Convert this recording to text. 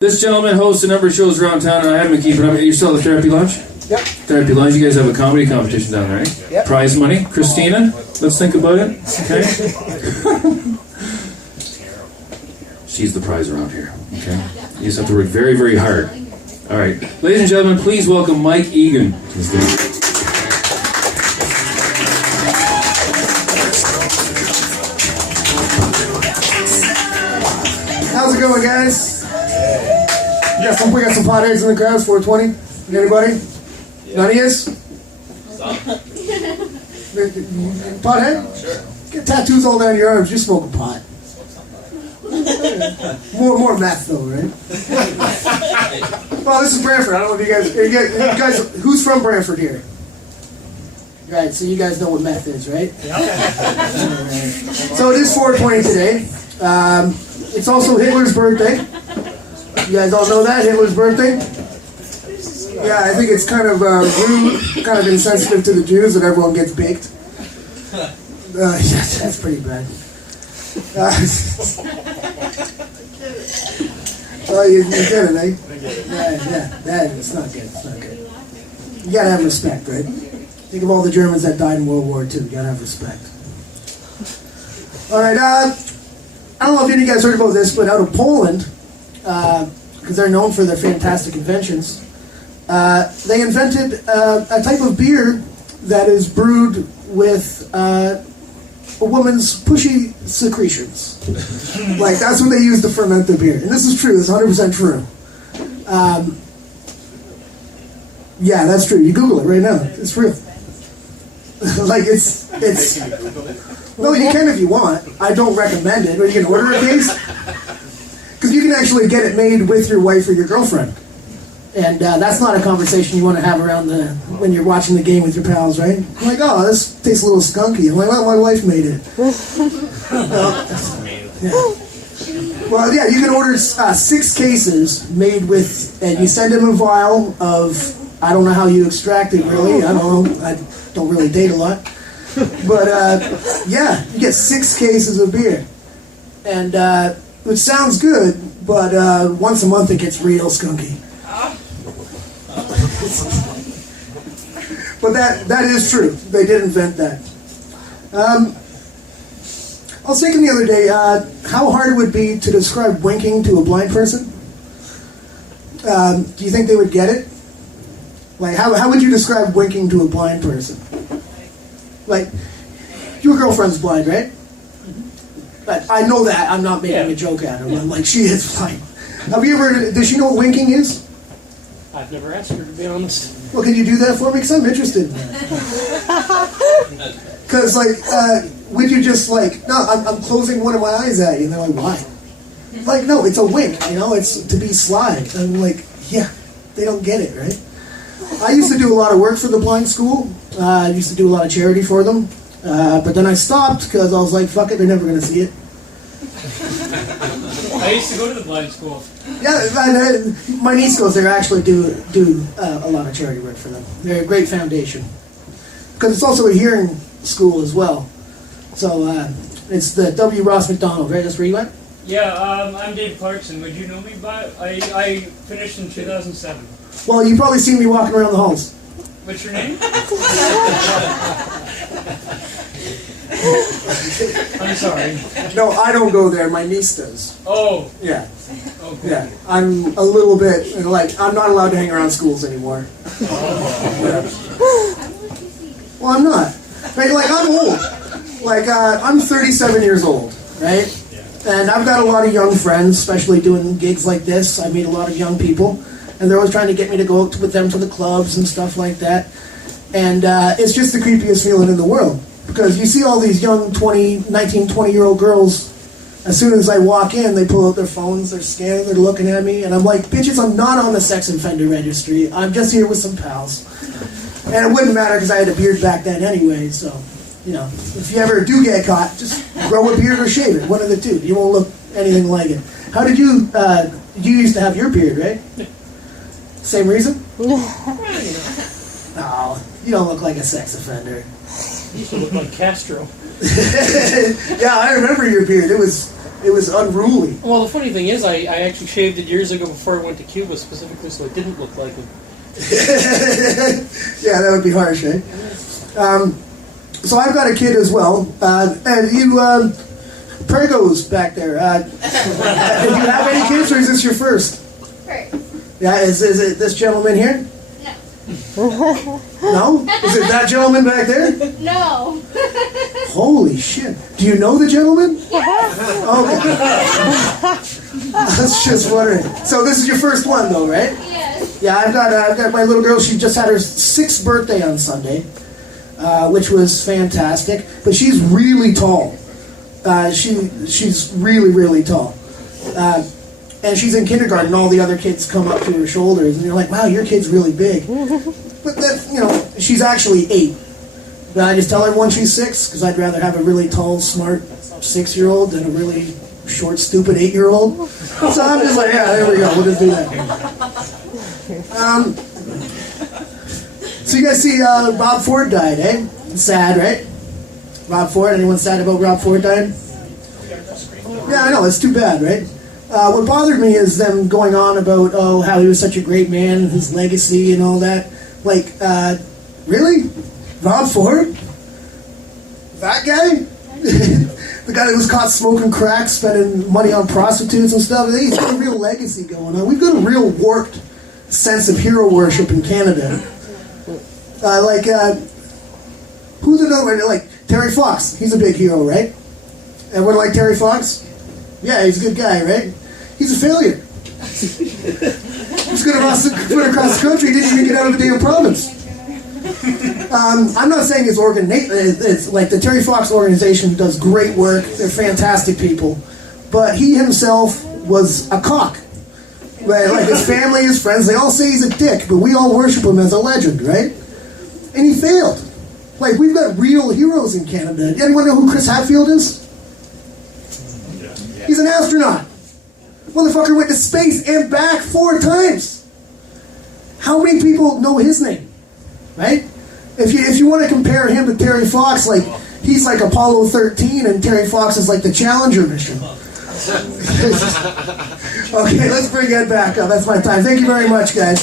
This gentleman hosts a number of shows around town, and I haven't been keeping up. You still at the Therapy Lounge? Yep. Therapy Lounge, you guys have a comedy competition down there, right? Yep. Prize money. Christina, let's think about it. Okay. She's the prize around here. Okay. You just have to work very, very hard. All right. Ladies and gentlemen, please welcome Mike Egan. How's it going, guys? We got some potheads in the crowd. 420. Anybody? None of yous? Pothead? Sure. Get tattoos all down your arms. You're smoking pot. More meth though, right? Well, this is Brantford. I don't know if you guys, who's from Brantford here? Right, so you guys know what meth is, right? So it is 420 today. It's also Hitler's birthday. You guys all know that, Hitler's birthday? Yeah, I think it's kind of rude, kind of insensitive to the Jews that everyone gets baked. Yes, that's pretty bad. Oh, you get it, eh? Yeah, it's not good. It's not good. You gotta have respect, right? Think of all the Germans that died in World War II. You gotta have respect. All right, I don't know if any of you guys heard about this, but out of Poland, because they're known for their fantastic inventions, they invented a type of beer that is brewed with a woman's pushy secretions. Like, that's what they use to ferment the beer. And this is true. It's 100% true. Yeah, that's true. You Google it right now. It's real. Like, it's... No, you can if you want. I don't recommend it. Or you can order a case. Because you can actually get it made with your wife or your girlfriend. And that's not a conversation you want to have around when you're watching the game with your pals, right? I'm like, oh, this tastes a little skunky. I'm like, well, my wife made it. Yeah. Well, yeah, you can order 6 cases made with, and you send them a vial of, I don't know how you extract it, really. I don't know. I don't really date a lot. But, yeah, you get 6 cases of beer. And, which sounds good, but once a month it gets real skunky. But that is true. They did invent that. I was thinking the other day how hard it would be to describe winking to a blind person. Do you think they would get it? Like, how would you describe winking to a blind person? Like, your girlfriend's blind, right? But I know that. I'm not making a joke at her. I'm like, she is blind. Have you ever? Does she know what winking is? I've never asked her, to be honest. Well, can you do that for me? Because I'm interested in that. Because, like, would you just, like, no, I'm closing one of my eyes at you. And they're like, why? Like, no, it's a wink, you know? It's to be sly. And I'm like, yeah, they don't get it, right? I used to do a lot of work for the blind school. I used to do a lot of charity for them. But then I stopped because I was like, fuck it, they're never going to see it. I used to go to the blind school. Yeah, my niece goes there. I actually do a lot of charity work for them. They're a great foundation. Because it's also a hearing school as well. So it's the W. Ross McDonald, right? That's where you went? Yeah, I'm Dave Clarkson. Would you know me by? I finished in 2007. Well, you've probably seen me walking around the halls. What's your name? I'm sorry. No, I don't go there. My niece does. Oh. Yeah. Okay. Yeah. I'm a little bit, like, I'm not allowed to hang around schools anymore. Yeah. Well, I'm not. Right? Like, I'm old. Like, I'm 37 years old, right? And I've got a lot of young friends, especially doing gigs like this. I meet a lot of young people. And they're always trying to get me to go with them to the clubs and stuff like that. And it's just the creepiest feeling in the world. Because you see all these young 19, 20-year-old girls, as soon as I walk in, they pull out their phones, they're scanning, they're looking at me, and I'm like, bitches, I'm not on the sex offender registry. I'm just here with some pals. And it wouldn't matter because I had a beard back then anyway, so, you know, if you ever do get caught, just grow a beard or shave it, one of the two. You won't look anything like it. How did you used to have your beard, right? Same reason? No, you don't look like a sex offender. You used to look like Castro. Yeah, I remember your beard. It was It was unruly. Well, the funny thing is, I actually shaved it years ago before I went to Cuba, specifically so it didn't look like him. Yeah, that would be harsh, eh? So I've got a kid as well. And you, Pregos back there. Do you have any kids, or is this your first? First. Yeah, is it this gentleman here? No. No? Is it that gentleman back there? No. Holy shit. Do you know the gentleman? Okay. I was just wondering. So this is your first one, though, right? Yes. Yeah, I've got my little girl. She just had her 6th birthday on Sunday, which was fantastic. But she's really tall. She's really, really tall. And she's in kindergarten. All the other kids come up to her shoulders, and you're like, "Wow, your kid's really big." But that, she's actually 8. But I just tell everyone she's 6 because I'd rather have a really tall, smart 6-year-old than a really short, stupid 8-year-old. So I'm just like, yeah, there we go. We'll just do that. So you guys see, Rob Ford died, eh? Sad, right? Rob Ford. Anyone sad about Rob Ford dying? Yeah, I know. It's too bad, right? What bothered me is them going on about, how he was such a great man, his legacy and all that. Like, really? Rob Ford? That guy? The guy that was caught smoking crack, spending money on prostitutes and stuff. He's got a real legacy going on. We've got a real warped sense of hero worship in Canada. Who's another one? Like, Terry Fox. He's a big hero, right? Everyone like Terry Fox? Yeah, he's a good guy, right? He's a failure. He's going across the country. He didn't even get out of the damn province. I'm not saying it's like the Terry Fox organization does great work. They're fantastic people. But he himself was a cock. Right? Like his family, his friends, they all say he's a dick, but we all worship him as a legend, right? And he failed. Like, we've got real heroes in Canada. Anyone know who Chris Hadfield is? He's an astronaut. Motherfucker went to space and back 4 times. How many people know his name? Right? If you want to compare him to Terry Fox, like, he's like Apollo 13 and Terry Fox is like the Challenger mission. Okay, let's bring Ed back up. That's my time. Thank you very much, guys.